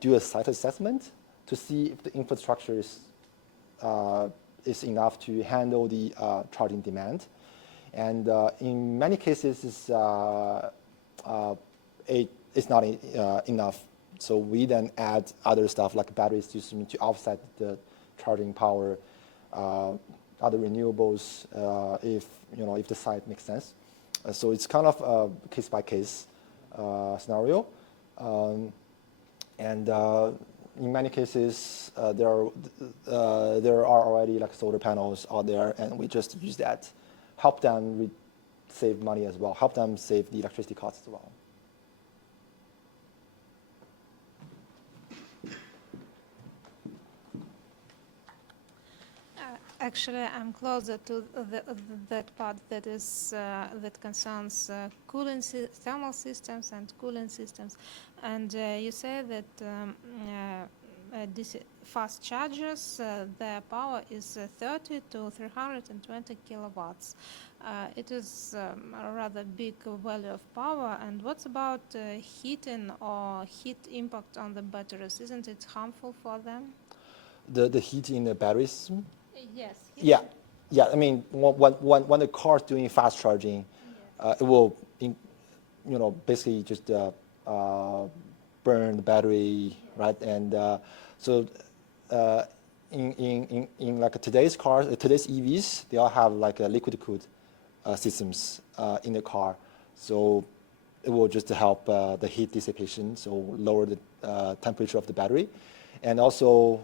do a site assessment to see if the infrastructure is enough to handle the charging demand. And in many cases, it's not enough. So we then add other stuff like battery system to offset the charging power, other renewables, if the site makes sense. So it's kind of a case by case scenario, and in many cases there are already like solar panels out there, and we just use that, help them save money as well, help them save the electricity costs as well. Actually, I'm closer to that part that concerns thermal systems and cooling systems. And you say that fast chargers, their power is 30 to 320 kilowatts. It is a rather big value of power. And what about heating or heat impact on the batteries? Isn't it harmful for them? The heat in the battery system? Yes. Yeah. I mean, when the car is doing fast charging, it will, basically just burn the battery, right? And so in like today's cars, today's EVs, they all have like a liquid cooled systems in the car. So it will just help the heat dissipation, so lower the temperature of the battery, and also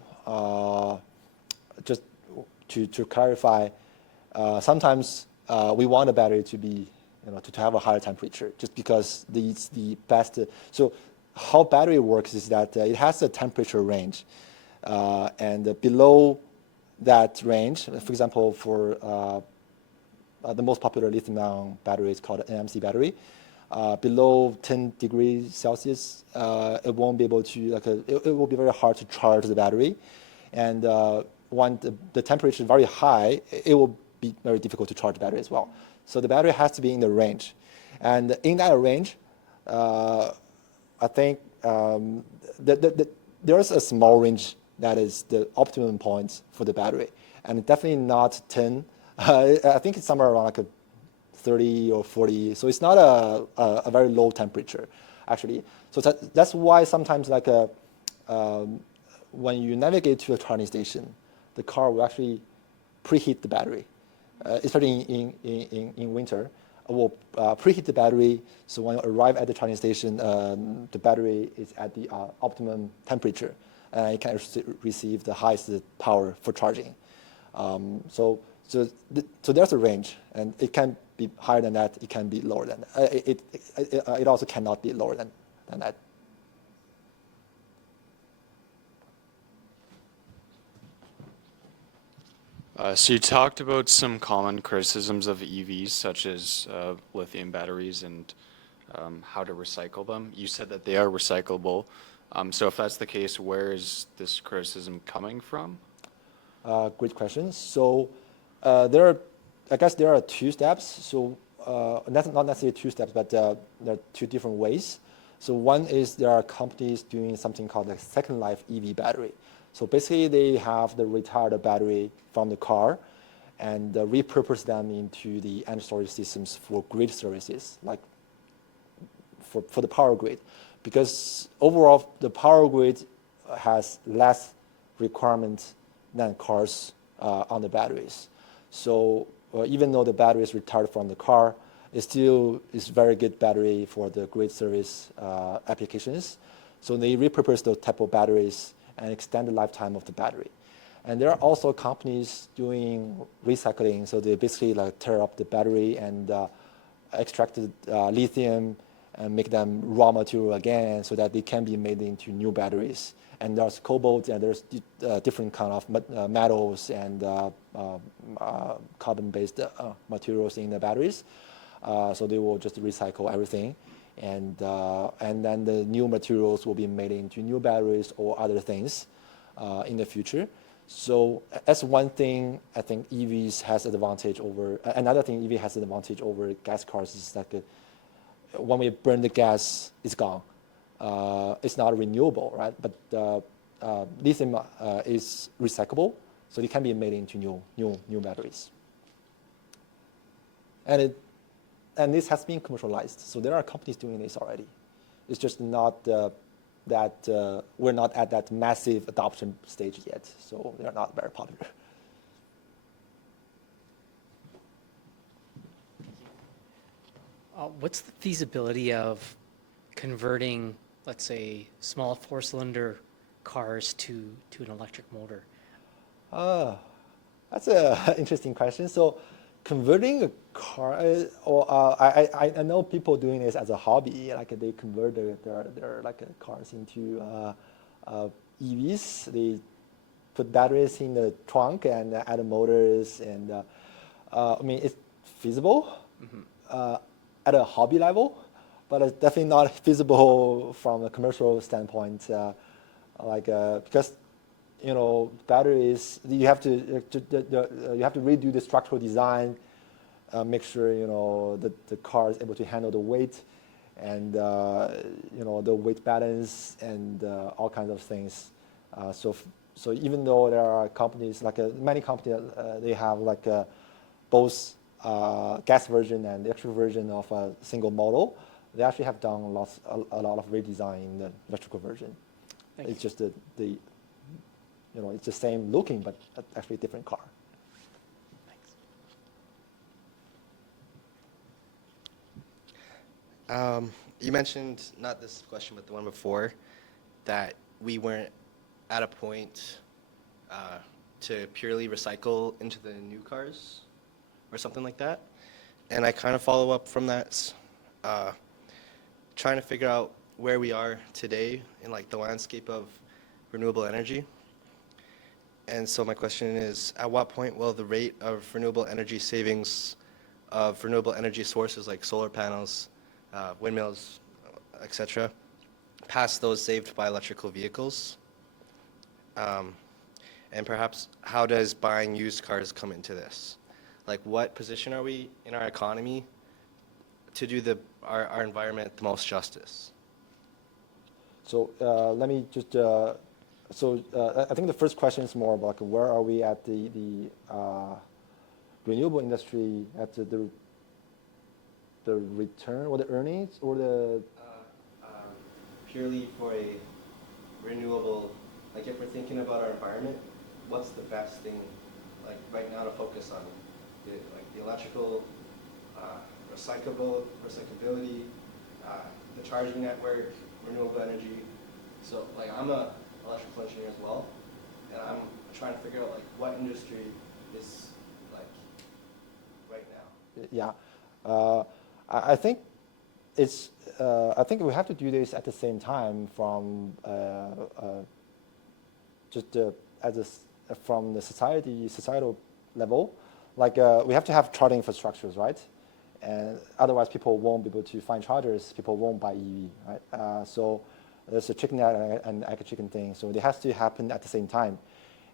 just to clarify, sometimes we want a battery to be, to have a higher temperature, just because it's the best. So how battery works is that it has a temperature range, and below that range, for example, for the most popular lithium-ion battery is called an NMC battery. Below 10 degrees Celsius, it won't be able to, it will be very hard to charge the battery, and when the temperature is very high, it will be very difficult to charge the battery as well. So the battery has to be in the range. And in that range, I think there's a small range that is the optimum point for the battery. And definitely not 10. I think it's somewhere around like a 30 or 40. So it's not a very low temperature, actually. So that's why sometimes when you navigate to a charging station, the car will actually preheat the battery, especially in winter. It will preheat the battery, so when you arrive at the charging station, the battery is at the optimum temperature, and it can receive the highest power for charging. So there's a range, and it can be higher than that, it can be lower than that. It also cannot be lower than that. So you talked about some common criticisms of EVs, such as lithium batteries and how to recycle them. You said that they are recyclable. So if that's the case, where is this criticism coming from? Great question. So I guess there are two steps. So not necessarily two steps, but there are two different ways. So one is there are companies doing something called a second life EV battery. So basically, they have the retired battery from the car and repurpose them into the energy storage systems for grid services, like for the power grid. Because overall, the power grid has less requirement than cars on the batteries. So even though the battery is retired from the car, it still is very good battery for the grid service applications. So they repurpose those type of batteries and extend the lifetime of the battery. And there are also companies doing recycling, so they basically like tear up the battery and extract the lithium and make them raw material again so that they can be made into new batteries. And there's cobalt and there's different kind of metals and carbon-based materials in the batteries. So they will just recycle everything. And then the new materials will be made into new batteries or other things in the future. So that's one thing I think EVs has an advantage over. Another thing EV has an advantage over gas cars is that when we burn the gas, it's gone. It's not renewable, right? But lithium is recyclable, so it can be made into new batteries. And this has been commercialized, so there are companies doing this already. It's just not that we're not at that massive adoption stage yet, so they're not very popular. What's the feasibility of converting, let's say, small four-cylinder cars to an electric motor? That's an interesting question. So converting a car, I know people doing this as a hobby, like they convert their like cars into EVs. They put batteries in the trunk and add motors, and I mean it's feasible at a hobby level, but it's definitely not feasible from a commercial standpoint. Because batteries, you have to redo the structural design, make sure that the car is able to handle the weight, and the weight balance and all kinds of things. So even though there are companies many companies, they have both gas version and electric version of a single model, they actually have done a lot of redesign in the electrical version. It's just it's the same looking, but actually a different car. Thanks. You mentioned, not this question, but the one before, that we weren't at a point to purely recycle into the new cars or something like that. And I kind of follow up from that, trying to figure out where we are today in the landscape of renewable energy. And so my question is, at what point will the rate of renewable energy savings of renewable energy sources like solar panels, windmills, etc., pass those saved by electrical vehicles? And perhaps how does buying used cars come into this? What position are we in our economy to do our environment the most justice? So let me just, I think the first question is more about where are we at the renewable industry at the return or the earnings or the? Purely for a renewable, if we're thinking about our environment, what's the best thing right now to focus on? The electrical, recyclability, the charging network, renewable energy. So I'm a electrical engineer as well, and I'm trying to figure out what industry is right now. Yeah, I think it's. I think we have to do this at the same time from from the societal level. We have to have charging infrastructures, right? And otherwise, people won't be able to find chargers. People won't buy EV, right? So there's a chicken and egg chicken thing. So it has to happen at the same time.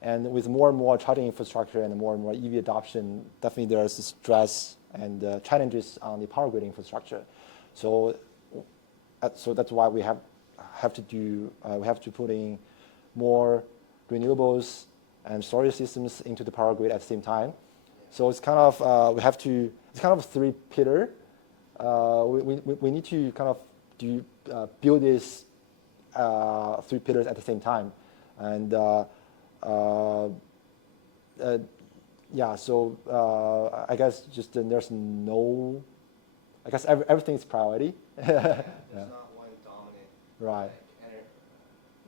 And with more and more charging infrastructure and more EV adoption, definitely there's stress and challenges on the power grid infrastructure. So that's why we have to put in more renewables and storage systems into the power grid at the same time. So it's kind of it's kind of three pillar. We need to kind of build these three pillars at the same time, and yeah. So I guess just there's no. I guess everything is priority. There's not one dominant. Right. Better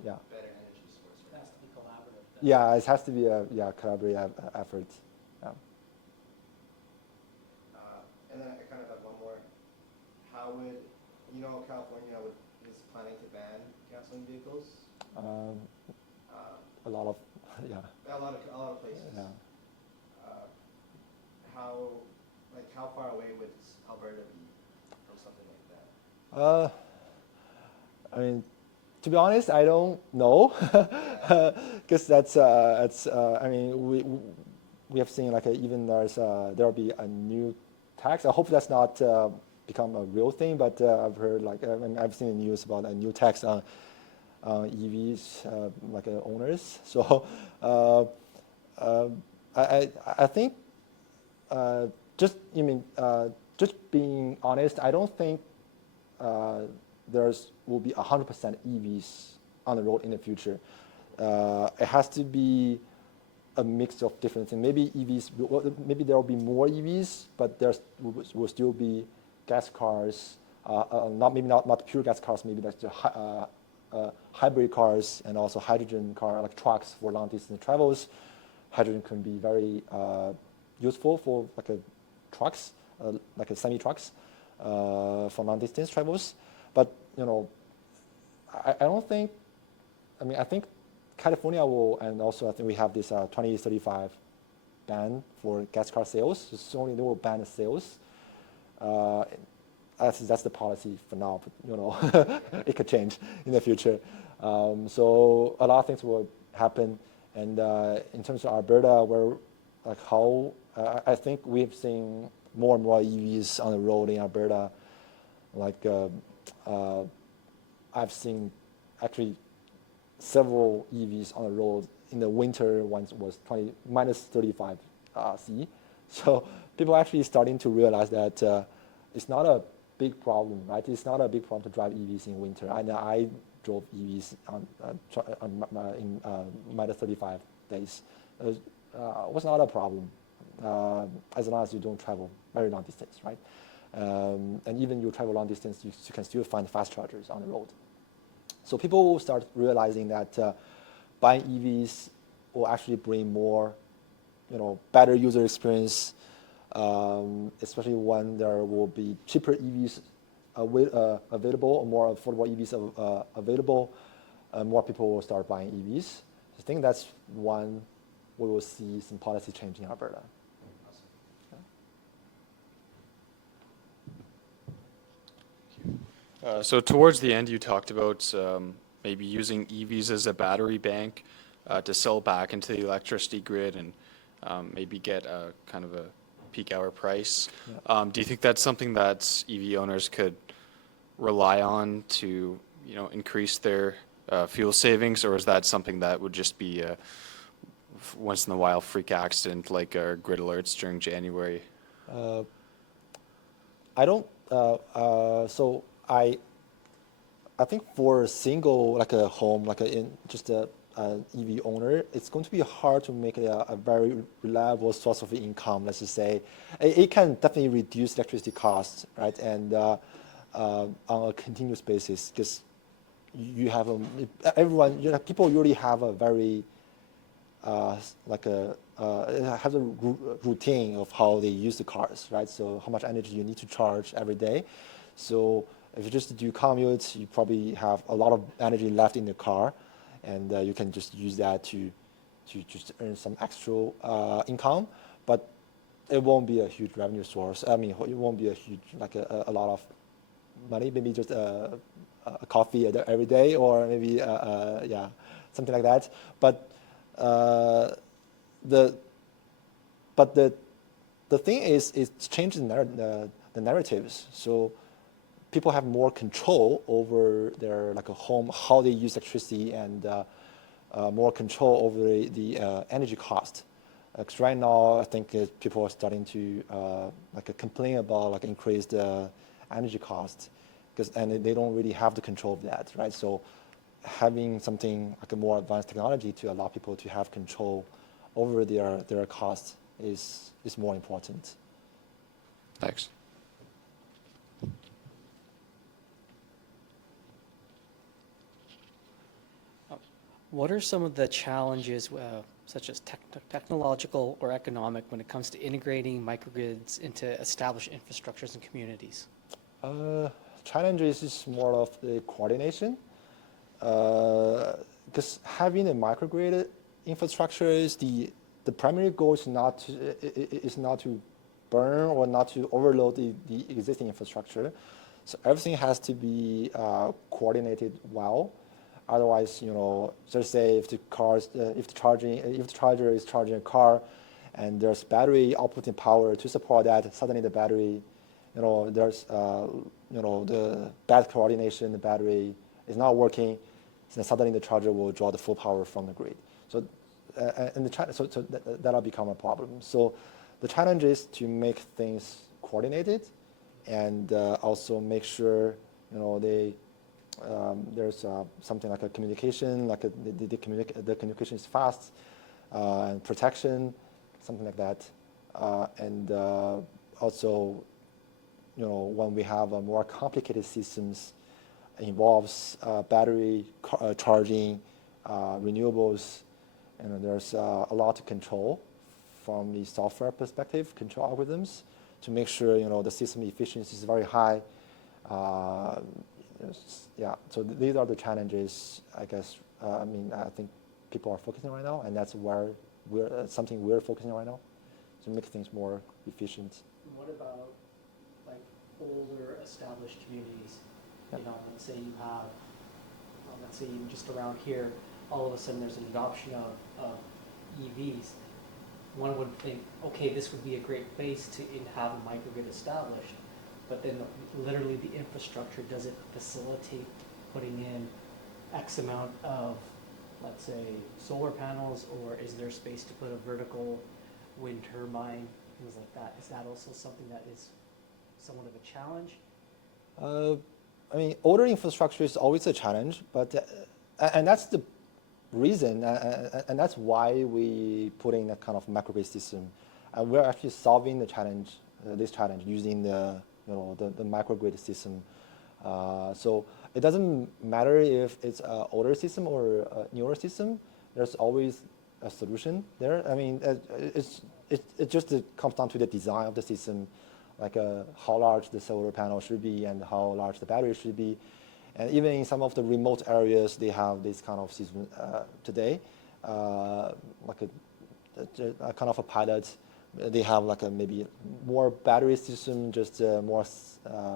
Yeah. energy source. It has to be collaborative. Yeah, it has to be a collaborative effort. Yeah. And then I kind of have one more. How would, California is planning to ban gasoline vehicles? A lot of, yeah. A lot of places. Yeah. How far away would Alberta be from something like that? I mean, to be honest, I don't know, because I mean, we have seen like even there'll be a new tax. I hope that's not become a real thing, but I've heard I've seen the news about a new tax on EVs owners. So I think just being honest, I don't think will be 100% EVs on the road in the future. It has to be a mix of different things. Maybe maybe there will be more EVs, but there will still be gas cars. Not pure gas cars. Maybe that's hybrid cars and also hydrogen car like trucks for long distance travels. Hydrogen can be very useful for trucks, semi trucks for long distance travels. But I don't think. I mean, I think California will, and also I think we have this 2035 ban for gas car sales. So only they will ban the sales. That's the policy for now, but it could change in the future. So a lot of things will happen, and in terms of Alberta, where I think we've seen more and more EVs on the road in Alberta. I've seen actually several EVs on the road in the winter. Once was minus 35 C. So people are actually starting to realize that it's not a big problem, right? It's not a big problem to drive EVs in winter. I drove EVs in minus 35 days. It was not a problem as long as you don't travel very long distance, right? And even you travel long distance, you can still find fast chargers on the road. So people will start realizing that buying EVs will actually bring more, better user experience, especially when there will be cheaper EVs available, or more affordable EVs available. More people will start buying EVs. I think that's one we will see some policy change in Alberta. So towards the end, you talked about maybe using EVs as a battery bank to sell back into the electricity grid and maybe get a kind of a peak hour price. Yeah. Do you think that's something that EV owners could rely on to, increase their fuel savings, or is that something that would just be a once in a while freak accident like our grid alerts during January? I don't. I think for a single a home just a EV owner, it's going to be hard to make it a very reliable source of income. Let's just say it can definitely reduce electricity costs, right? And on a continuous basis, because you have people usually have a very have a routine of how they use the cars, right? So how much energy you need to charge every day. So if you just do commute, you probably have a lot of energy left in the car, and you can just use that to just earn some extra income. But it won't be a huge revenue source. I mean, it won't be a huge a lot of money. Maybe just a coffee every day, or maybe something like that. But the thing is, it's changing the narratives. So people have more control over their a home, how they use electricity, and more control over the energy cost. Because right now, I think people are starting to complain about increased energy cost, and they don't really have the control of that, right? So having something a more advanced technology to allow people to have control over their costs is more important. Thanks. What are some of the challenges, such as technological or economic, when it comes to integrating microgrids into established infrastructures and communities? Challenge is more of the coordination. Because having a microgrid infrastructure is the primary goal is not to burn or not to overload the existing infrastructure. So everything has to be coordinated well. Otherwise, just say if the charger is charging a car, and there's battery outputting power to support that, suddenly the battery, there's the bad coordination, the battery is not working, so then suddenly the charger will draw the full power from the grid. So, that'll become a problem. So, the challenge is to make things coordinated, and also make sure there's something like a communication, like the communication is fast, and protection, something like that, and also, when we have more complicated systems, involves battery charging, renewables, and there's a lot to control from the software perspective, control algorithms, to make sure the system efficiency is very high. Yeah, so these are the challenges, I guess. I think people are focusing right now, and that's where something we're focusing on right now, to make things more efficient. What about like older established communities? Yep. Let's say you have, let's say even just around here, all of a sudden there's an adoption of EVs. One would think, okay, this would be a great place to have a microgrid established, but then literally the infrastructure doesn't facilitate putting in X amount of, let's say, solar panels, or is there space to put a vertical wind turbine, things like that? Is that also something that is somewhat of a challenge? Older infrastructure is always a challenge, but and that's the reason, and that's why we put in a kind of microgrid system. And we're actually solving the challenge, this challenge, using the microgrid system. So it doesn't matter if it's an older system or a newer system. There's always a solution there. It just comes down to the design of the system, like how large the solar panel should be and how large the battery should be. And even in some of the remote areas, they have this kind of system today, like a kind of a pilot. They have like a maybe more battery system, just more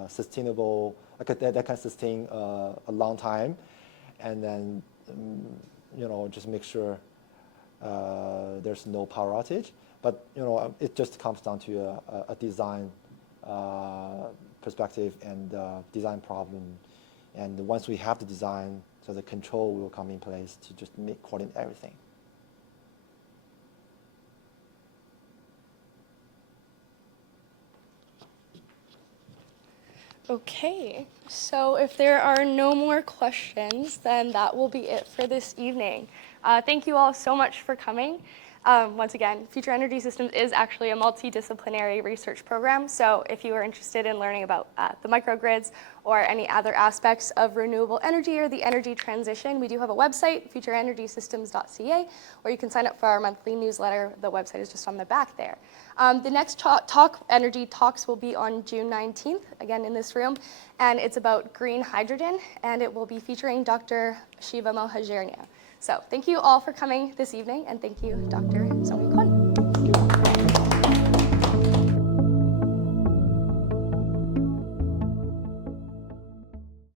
sustainable, like that can sustain a long time, and then just make sure there's no power outage. But it just comes down to a design perspective and design problem. And once we have the design, so the control will come in place to just coordinate everything. Okay, so if there are no more questions, then that will be it for this evening. Thank you all so much for coming. Once again, Future Energy Systems is actually a multidisciplinary research program, so if you are interested in learning about the microgrids or any other aspects of renewable energy or the energy transition, we do have a website, futureenergysystems.ca, where you can sign up for our monthly newsletter. The website is just on the back there. The next Energy Talks will be on June 19th, again in this room, and it's about green hydrogen, and it will be featuring Dr. Shiva Mohajernia. So thank you all for coming this evening, and thank you, Dr. Zhongyi.